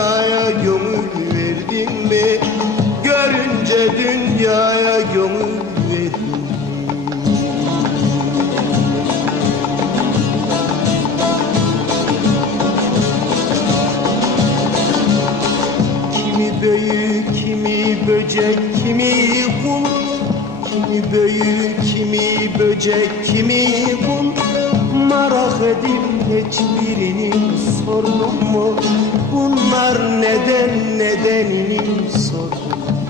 dünyaya gönül verdin mi? Görünce dünyaya gönül verdin mi? Kimi büyük, kimi böcek, kimi kum Kimi büyük, kimi böcek, kimi kum Merak edip hiçbirini sordum mu? Bunlar neden, nedenini sordum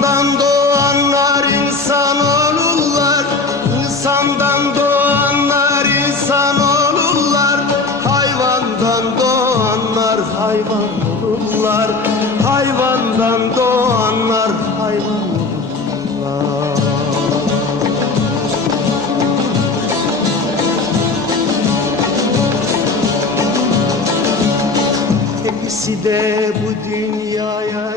İnsandan doğanlar insan olurlar. İnsandan doğanlar insan olurlar. Hayvandan doğanlar hayvan olurlar. Hayvandan doğanlar hayvan olurlar. Hepsi de bu dünyaya